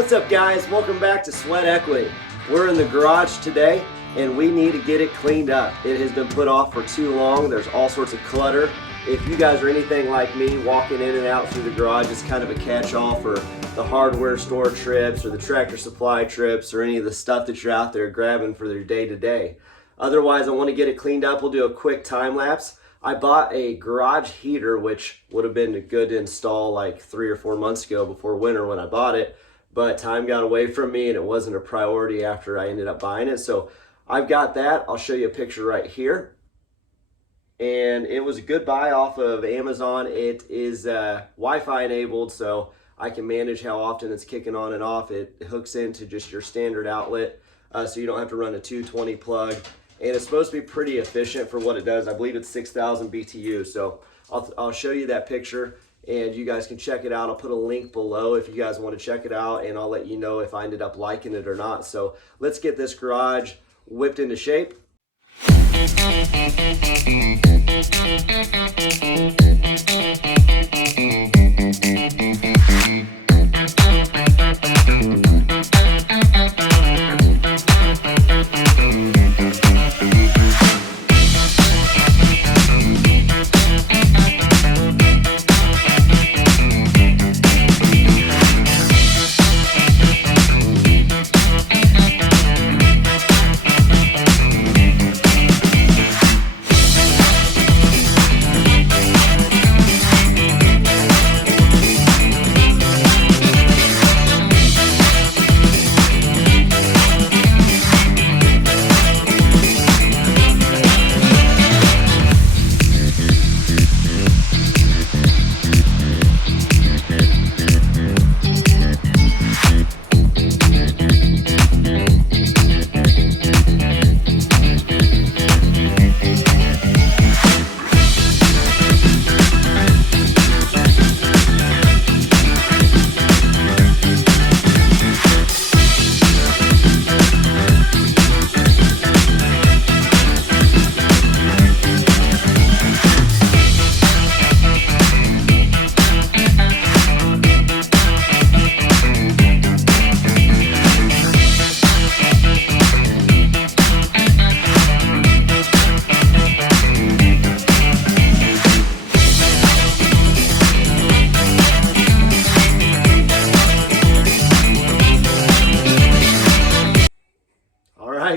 What's up, guys? Welcome back to Sweat Equity. We're in the garage today and we need to get it cleaned up. It has been put off for too long. There's all sorts of clutter. If you guys are anything like me, walking in and out through the garage is kind of a catch-all for the hardware store trips or the tractor supply trips or any of the stuff that you're out there grabbing for your day-to-day. Otherwise, I want to get it cleaned up. We'll do a quick time lapse. I bought a garage heater, which would have been good to install like 3 or 4 months ago before winter when I bought it. But time got away from me and it wasn't a priority after I ended up buying it. So I've got that. I'll show you a picture right here. And it was a good buy off of Amazon. It is Wi-Fi enabled, so I can manage how often it's kicking on and off. It hooks into just your standard outlet, so you don't have to run a 220 plug. And it's supposed to be pretty efficient for what it does. I believe it's 6,000 BTU. So I'll show you that picture and you guys can check it out. I'll put a link below if you guys want to check it out, and I'll let you know if I ended up liking it or not. So let's get this garage whipped into shape.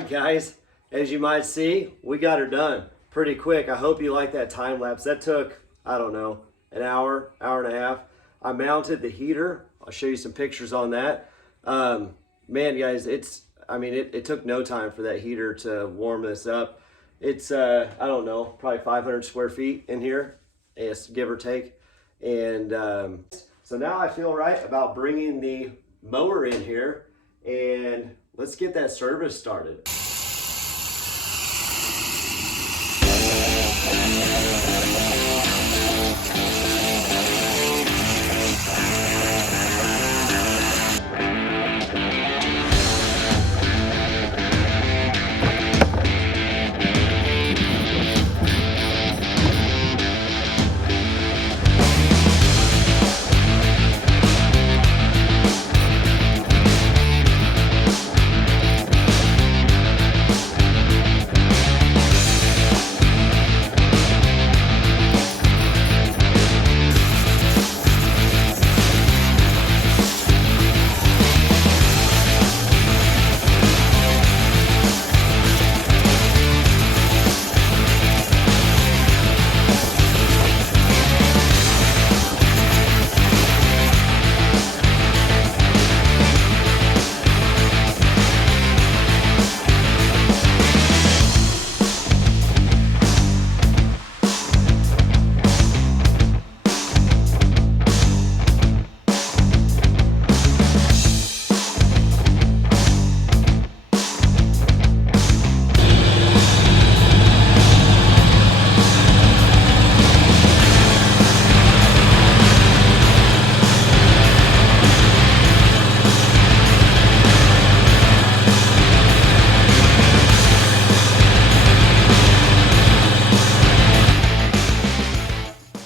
Guys, as you might see, we got her done pretty quick. I hope you like that time lapse. That took, I don't know, an hour, hour and a half. I mounted the heater. I'll show you some pictures on that. Man, guys, it took no time for that heater to warm this up. It's I don't know, probably 500 square feet in here, yes, give or take. And so now I feel right about bringing the mower in here, and let's get that service started.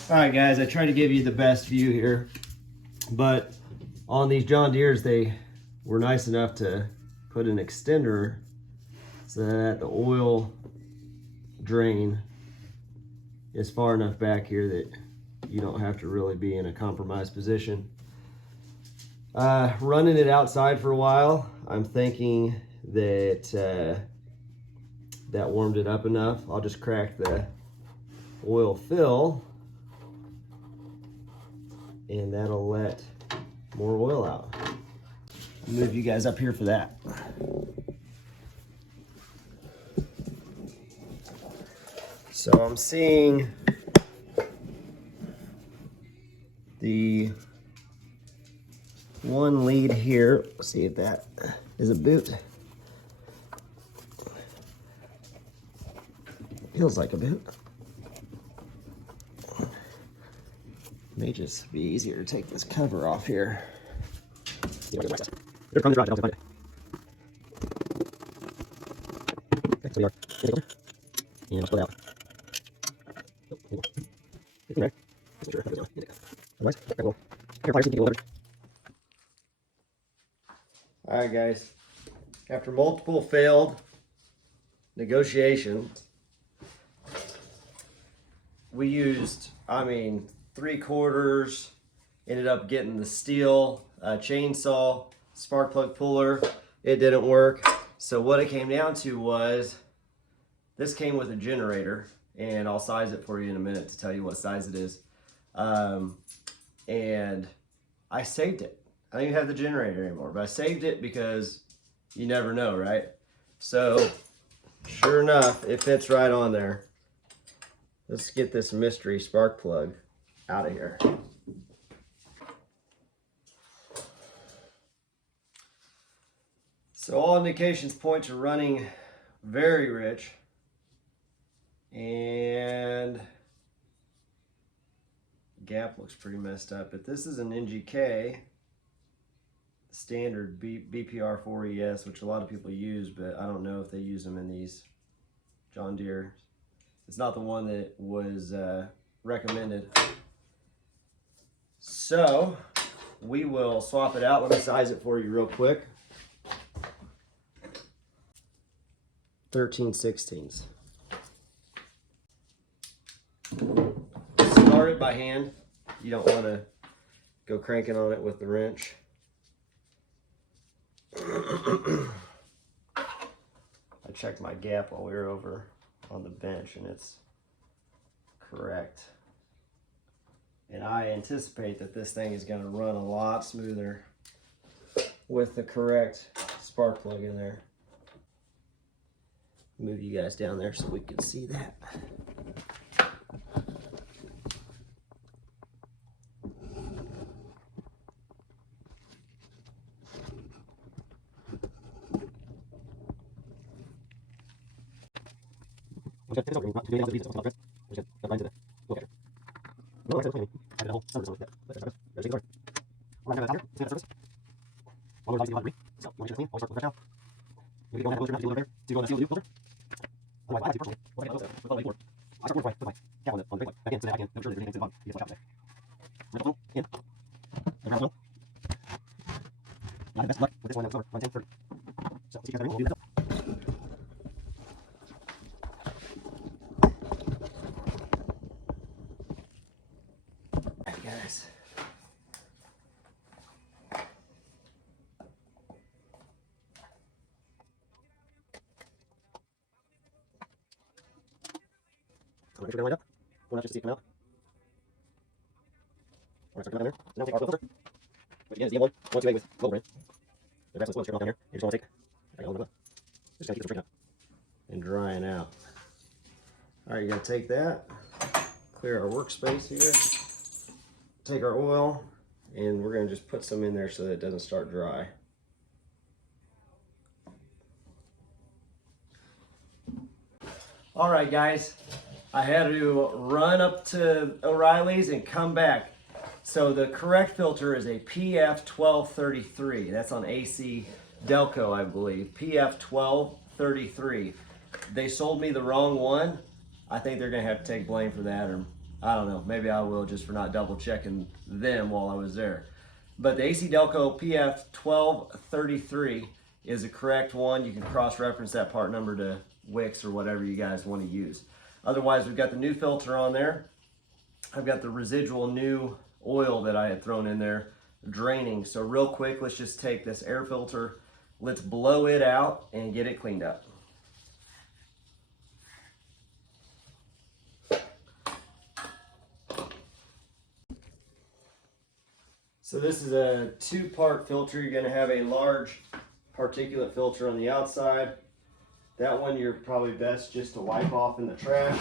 Alright guys, I try to give you the best view here, but on these John Deeres, they we're nice enough to put an extender so that the oil drain is far enough back here that you don't have to really be in a compromised position. Running it outside for a while, I'm thinking that that warmed it up enough. I'll just crack the oil fill and that'll let more oil out. I'll move you guys up here for that. So I'm seeing the one lead here. Let's see if that is a boot. Feels like a boot. May just be easier to take this cover off here. Here from the garage, I'll find it. Okay, so we are in the filter. And I'll pull it out. Oh, it's in there. Just make sure that doesn't need to go. Otherwise, that will. Here, pliers seem to be a little better. Alright guys, after multiple failed negotiations, we used, 3/4, ended up getting the steel chainsaw, spark plug puller. It didn't work. So what it came down to was, this came with a generator, and I'll size it for you in a minute to tell you what size it is. And I saved it. I don't even have the generator anymore, but I saved it because you never know, right? So sure enough, it fits right on there. Let's get this mystery spark plug out of here. So all indications point to running very rich, and gap looks pretty messed up, but this is an NGK standard BPR4ES, which a lot of people use, but I don't know if they use them in these John Deere. It's not the one that was recommended. So we will swap it out. Let me size it for you real quick. 13/16. Start it by hand. You don't want to go cranking on it with the wrench. I checked my gap while we were over on the bench and it's correct. And I anticipate that this thing is going to run a lot smoother with the correct spark plug in there. Move you guys down there so we can see that. Guys. Make sure they're lined up. We'll just see it come out. Alright, start coming down there. So now take our filter, which again is DM1, 128 with global brand. The rest of the straight off down here. You just want to take, just gotta keep them straight up and drying out. Alright, you gotta take that, clear our workspace here, take our oil, and we're gonna just put some in there so that it doesn't start dry. Alright guys, I had to run up to O'Reilly's and come back. So the correct filter is a PF1233. That's on AC Delco, I believe. PF1233. They sold me the wrong one. I think they're gonna have to take blame for that, or I don't know, maybe I will, just for not double checking them while I was there. But the AC Delco PF1233 is the correct one. You can cross-reference that part number to Wix or whatever you guys want to use. Otherwise, we've got the new filter on there. I've got the residual new oil that I had thrown in there draining. So real quick, let's just take this air filter, let's blow it out and get it cleaned up. So this is a two-part filter. You're going to have a large particulate filter on the outside. That one you're probably best just to wipe off in the trash.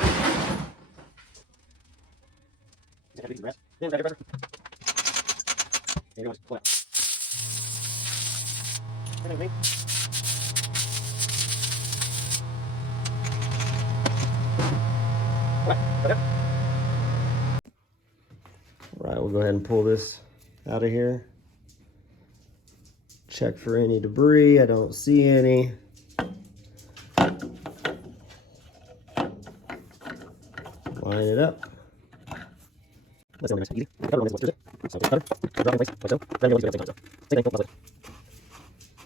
Right, we'll go ahead and pull this out of here. Check for any debris. I don't see any. Line it up.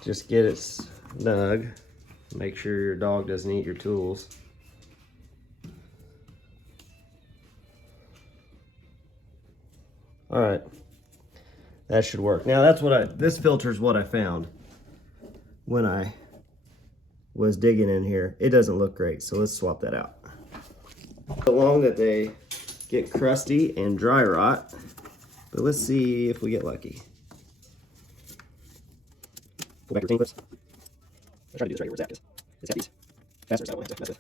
Just get it snug. Make sure your dog doesn't eat your tools. All right, that should work. Now that's what this filter is what I found when I was digging in here. It doesn't look great, so let's swap that out. So long that they get crusty and dry rot, but let's see if we get lucky. Pull back your clips. I'll try to do this right here where Zach is. It's these fasteners I don't have to mess with.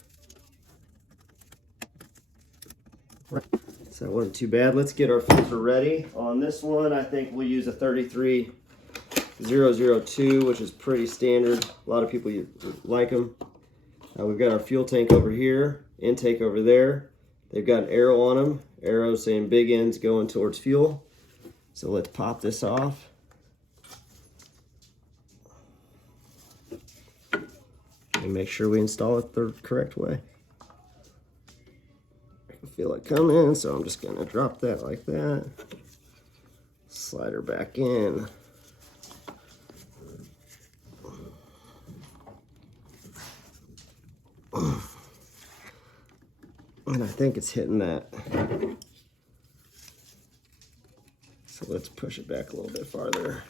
All right. So that wasn't too bad. Let's get our filter ready. On this one, I think we'll use a 33002, which is pretty standard. A lot of people like them. We've got our fuel tank over here, intake over there. They've got an arrow on them. Arrow saying big ends going towards fuel. So let's pop this off. And make sure we install it the correct way. I can feel it coming, so I'm just gonna drop that like that. Slide her back in. And I think it's hitting that. So let's push it back a little bit farther.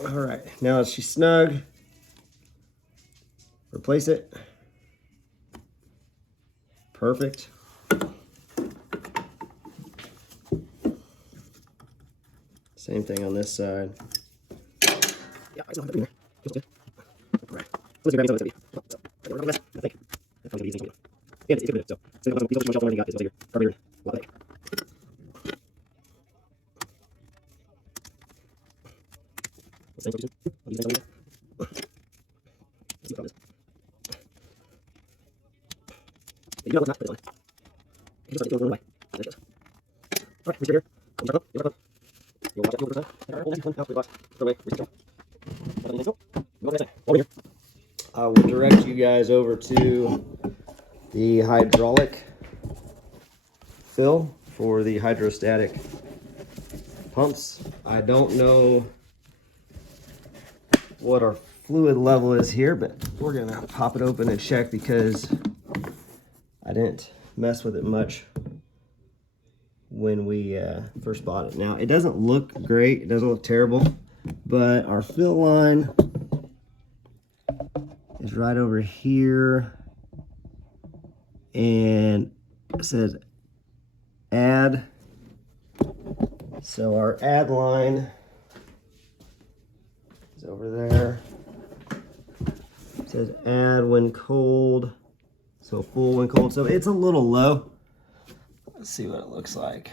All right, now is she snug? Replace it. Perfect. Same thing on this side. Yeah, I still have that in there. Feels good. All right. Let's grab these. I think. That comes easy. Yeah, it's good. So, these are my shelf already got this over here. Probably a lot of it. Let's see what it is. You know what's not, put it on. It's just like it's going away. There it goes. All right, reach here. Come back up. You're back up. You'll watch it over time. All right, one out, box. Throw away. Reach it. Go over there. Over here. I will direct you guys over to the hydraulic fill for the hydrostatic pumps. I don't know what our fluid level is here, but we're gonna pop it open and check because I didn't mess with it much when we first bought it. Now, it doesn't look great, it doesn't look terrible, but our fill line is right over here, and it says add. So our add line is over there. It says add when cold. So full when cold. So it's a little low. Let's see what it looks like.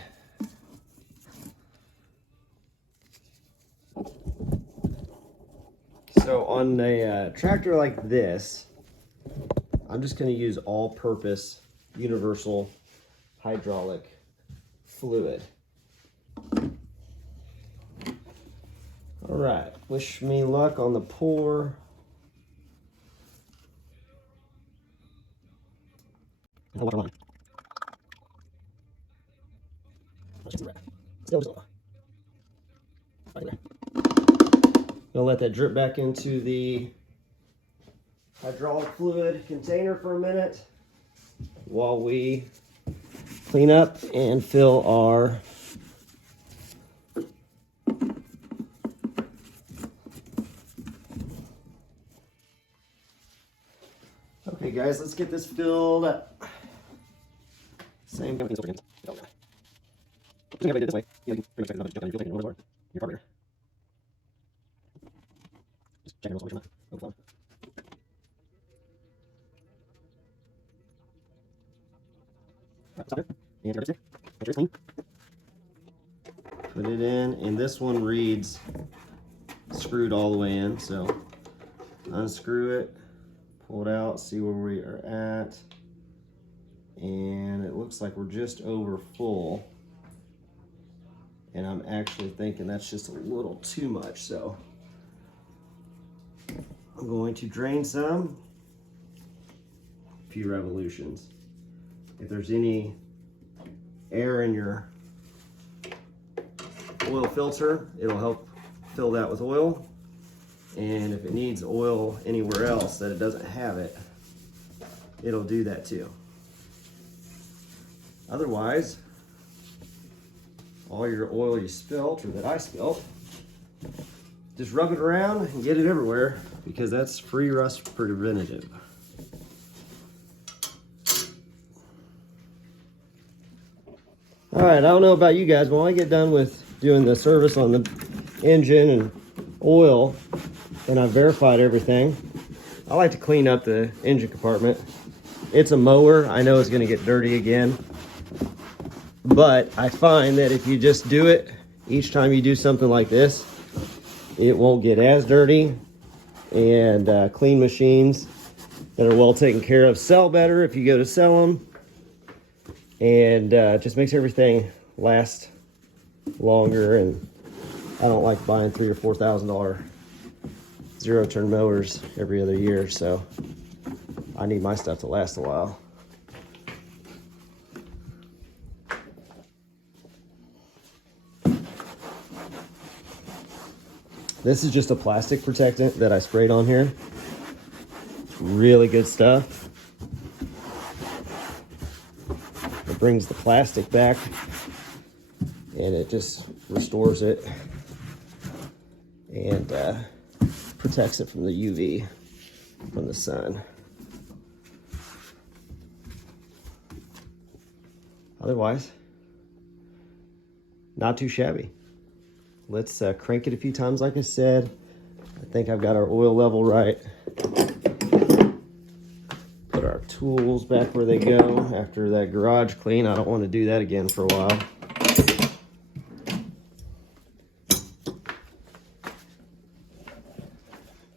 So on a tractor like this, I'm just going to use all-purpose universal hydraulic fluid. All right, wish me luck on the pour. Water line. Still just a little. Gonna let that drip back into the hydraulic fluid container for a minute while we clean up and fill our okay guys, let's get this filled up. Same thing over again. Oh, yeah. If I did it this way, you can pretty much jump in your fuel tank and over your carburetor. Just check it also overflow. Right, stop it. And make sure it's clean. Put it in, and this one reads screwed all the way in, so unscrew it, pull it out, see where we are at, and it looks like we're just over full, and I'm actually thinking that's just a little too much, so I'm going to drain some, a few revolutions. If there's any air in your oil filter, it'll help fill that with oil. And if it needs oil anywhere else that it doesn't have it, it'll do that too. Otherwise, all your oil you spilt, or that I spilt, just rub it around and get it everywhere, because that's free rust preventative. All right, I don't know about you guys, but when I get done with doing the service on the engine and oil, and I've verified everything, I like to clean up the engine compartment. It's a mower, I know it's gonna get dirty again, but I find that if you just do it each time you do something like this, it won't get as dirty, and clean machines that are well taken care of sell better if you go to sell them. And just makes everything last longer, and I don't like buying $3,000 or $4,000 zero-turn mowers every other year, so I need my stuff to last a while. This is just a plastic protectant that I sprayed on here. It's really good stuff. It brings the plastic back, and it just restores it and protects it from the UV from the sun. Otherwise, not too shabby. Let's crank it a few times like I said. I think I've got our oil level right. Put our tools back where they go after that garage clean. I don't want to do that again for a while.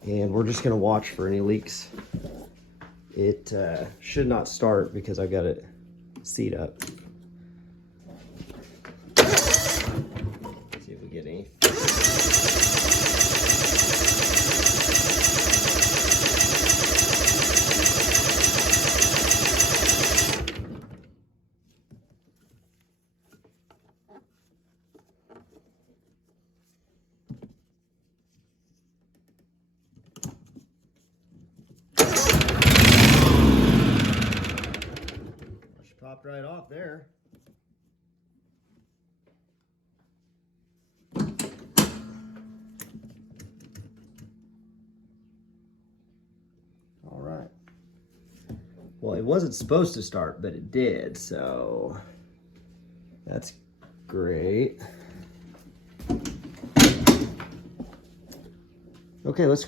And we're just going to watch for any leaks. It should not start because I've got it seat up. See if we get any. Popped right off there. All right. Well, it wasn't supposed to start, but it did, so that's great. Okay, let's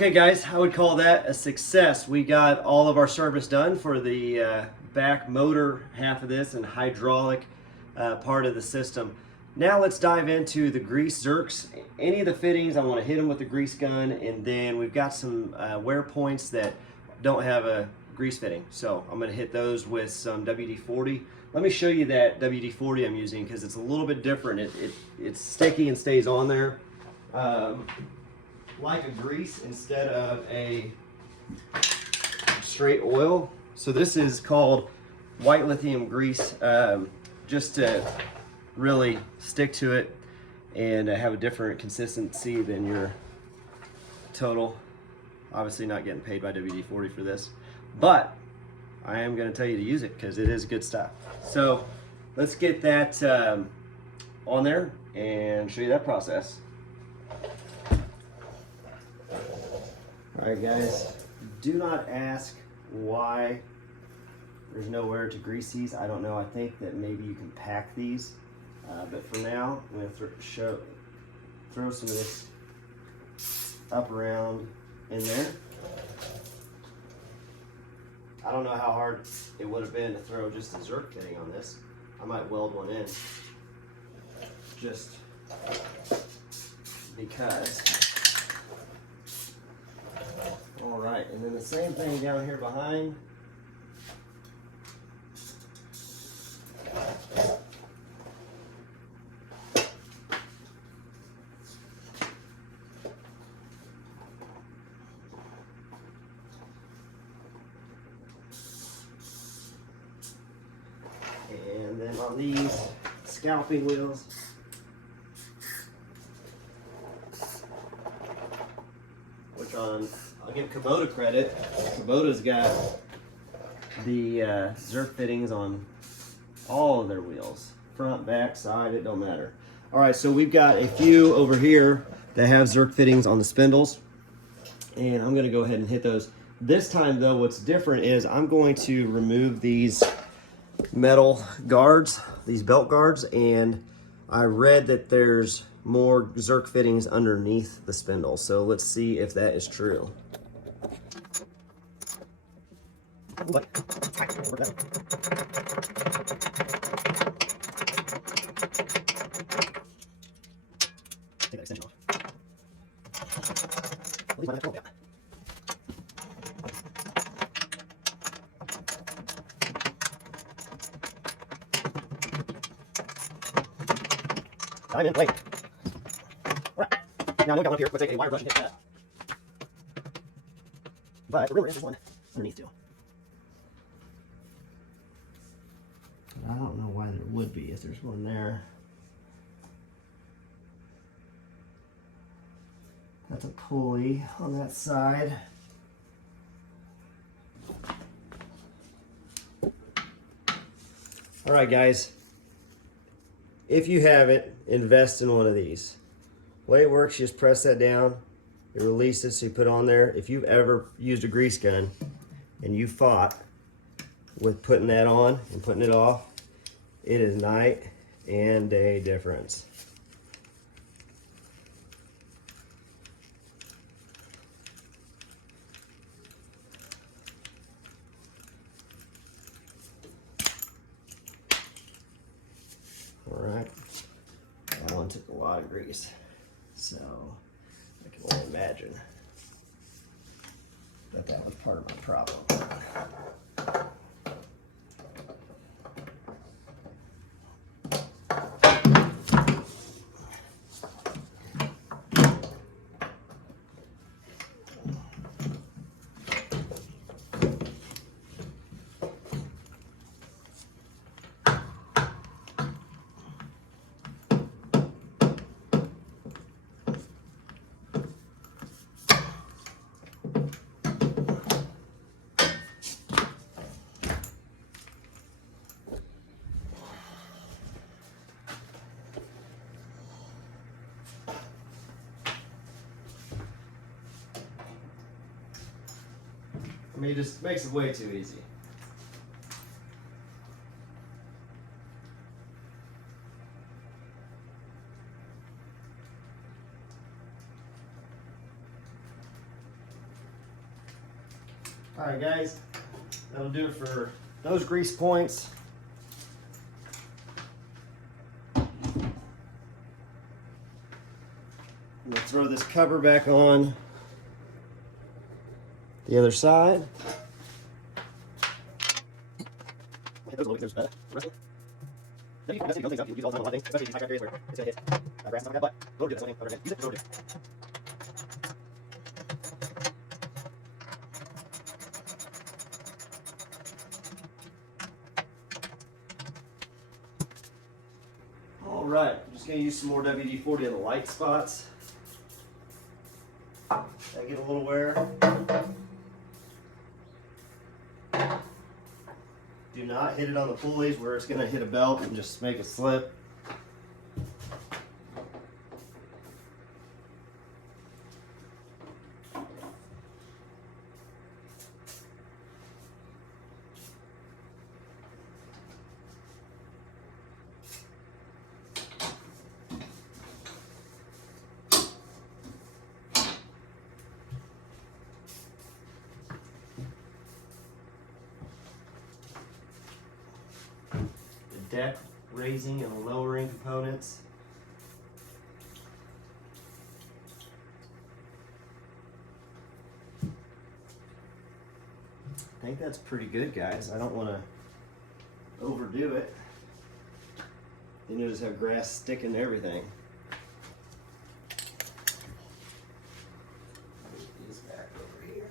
Okay guys, I would call that a success. We got all of our service done for the back motor half of this and hydraulic part of the system. Now let's dive into the grease zerks. Any of the fittings, I want to hit them with the grease gun, and then we've got some wear points that don't have a grease fitting. So I'm going to hit those with some WD-40. Let me show you that WD-40 I'm using because it's a little bit different. It's sticky and stays on there. Like a grease instead of a straight oil. So this is called white lithium grease, just to really stick to it and have a different consistency than your total. Obviously not getting paid by WD-40 for this, but I am going to tell you to use it because it is good stuff. So let's get that on there and show you that process. Alright guys, do not ask why there's nowhere to grease these. I don't know. I think that maybe you can pack these. But for now, I'm going to throw some of this up around in there. I don't know how hard it would have been to throw just a Zerk fitting on this. I might weld one in just because. All right, and then the same thing down here behind. And then on these scalping wheels, which I'll give Kubota credit. Kubota's got the Zerk fittings on all of their wheels. Front, back, side, it don't matter. All right, so we've got a few over here that have Zerk fittings on the spindles. And I'm gonna go ahead and hit those. This time though, what's different is I'm going to remove these metal guards, these belt guards, and I read that there's more Zerk fittings underneath the spindle. So let's see if that is true. Take that extension off. At least might have to go. I'm in play. Alright. Now I know we got one up here. We'll take a wire brush and hit that. But the rumor is there's one underneath too. I don't know why there would be if there's one there. That's a pulley on that side. Alright guys, if you haven't, invest in one of these. The way it works, you just press that down, you release it, so you put it on there. If you've ever used a grease gun and you fought with putting that on and putting it off, it is night and day difference. All right, that one took a lot of grease, so I can only imagine that that was part of my problem. I mean, it just makes it way too easy. All right, guys, that'll do it for those grease points. We'll throw this cover back on the other side. There's better. You can use things up. You can use all the time on a lot of things, especially these high areas where it's going to hit grass and stuff like that. But we'll do this. Use it. We'll do it. All right, I'm just going to use some more WD-40 in the light spots. I get a little wear. Do not hit it on the pulleys where it's going to hit a belt and just make it slip. Deck raising and lowering components. I think that's pretty good, guys. I don't want to overdo it. Then you'll just have grass sticking to everything. Move these back over here.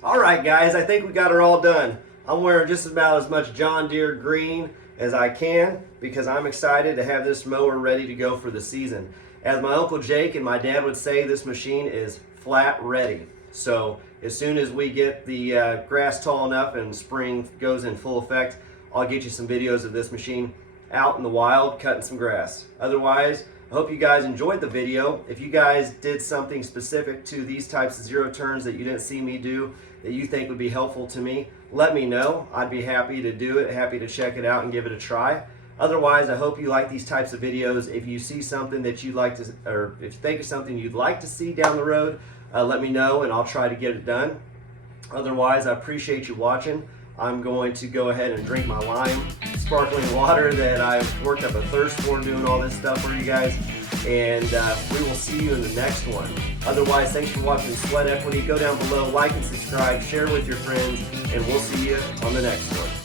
All right, guys, I think we got her all done. I'm wearing just about as much John Deere green as I can because I'm excited to have this mower ready to go for the season. As my Uncle Jake and my dad would say, this machine is flat ready. So as soon as we get the grass tall enough and spring goes in full effect, I'll get you some videos of this machine out in the wild cutting some grass. Otherwise, I hope you guys enjoyed the video. If you guys did something specific to these types of zero turns that you didn't see me do that you think would be helppful to me, let me know. I'd be happy to do it, happy to check it out and give it a try. Otherwise, I hope you like these types of videos. If you see something that you'd like to, or if you think of something you'd like to see down the road, let me know and I'll try to get it done. Otherwise, I appreciate you watching. I'm going to go ahead and drink my lime sparkling water that I've worked up a thirst for doing all this stuff for you guys. And we will see you in the next one. Otherwise, thanks for watching Sweat Equity. Go down below, like and subscribe, share with your friends, and we'll see you on the next one.